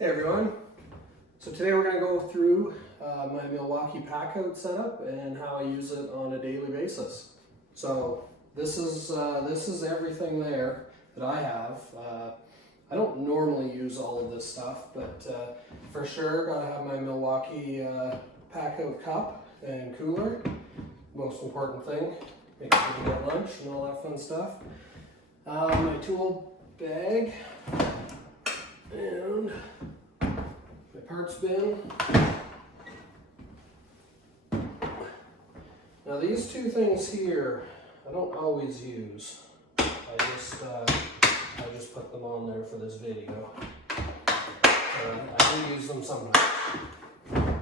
Hey everyone, so today we're going to go through my Milwaukee Packout setup and how I use it on a daily basis. So this is everything there that I have. I don't normally use all of this stuff, but for sure gotta have my Milwaukee Packout cup and cooler. Most important thing, make sure you get lunch and all that fun stuff. My tool bag and my parts bin. Now these two things here, I don't always use. I just put them on there for this video. I do use them sometimes. Now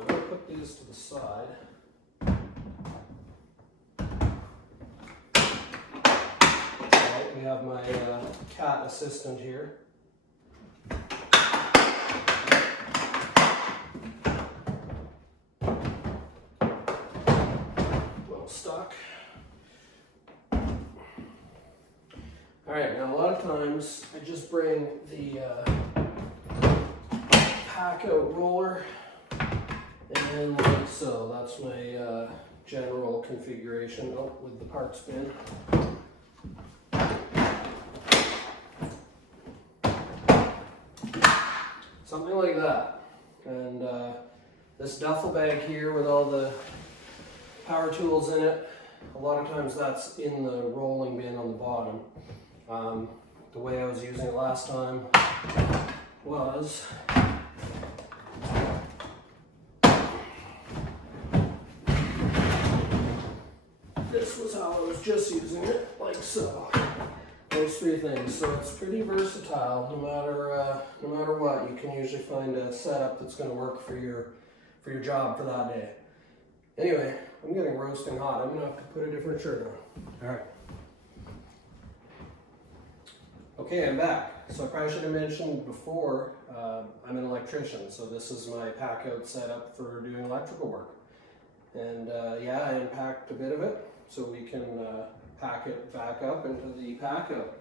I'm going to put these to the side. Right, we have my cat assistant here. Stuck. Alright, now a lot of times I just bring the Packout roller and like so. That's my general configuration with the parts bin. Something like that. And this duffel bag here with all the power tools in it, a lot of times that's in the rolling bin on the bottom. The way I was using it last time was this was how I was just using it, like so. Those three things. So it's pretty versatile. No matter what, you can usually find a setup that's going to work for your job for that day. Anyway, I'm getting roasting hot. I'm gonna have to put a different shirt on. All right. Okay, I'm back. So I probably should have mentioned before, I'm an electrician. So this is my Packout setup for doing electrical work. And yeah, I unpacked a bit of it so we can pack it back up into the Packout.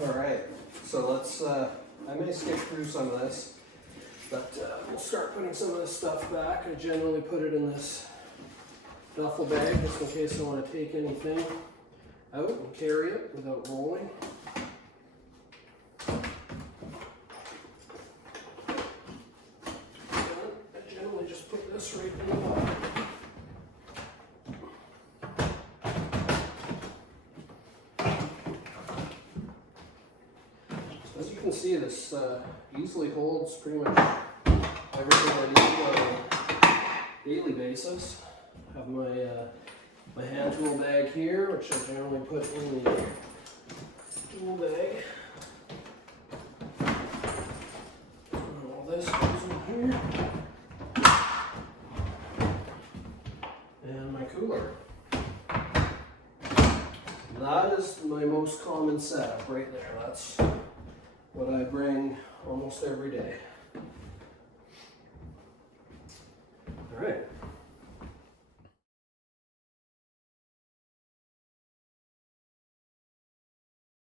All right, so let's, I may skip through some of this. But we'll start putting some of this stuff back. I generally put it in this duffel bag just in case I want to take anything out and carry it without rolling. And I generally just put this right in the bottom. So as you can see, this easily holds pretty much everything I need on a daily basis. I have my hand tool bag here, which I generally put in the tool bag. And all this goes in here. And my cooler. That is my most common setup right there. That's what I bring almost every day.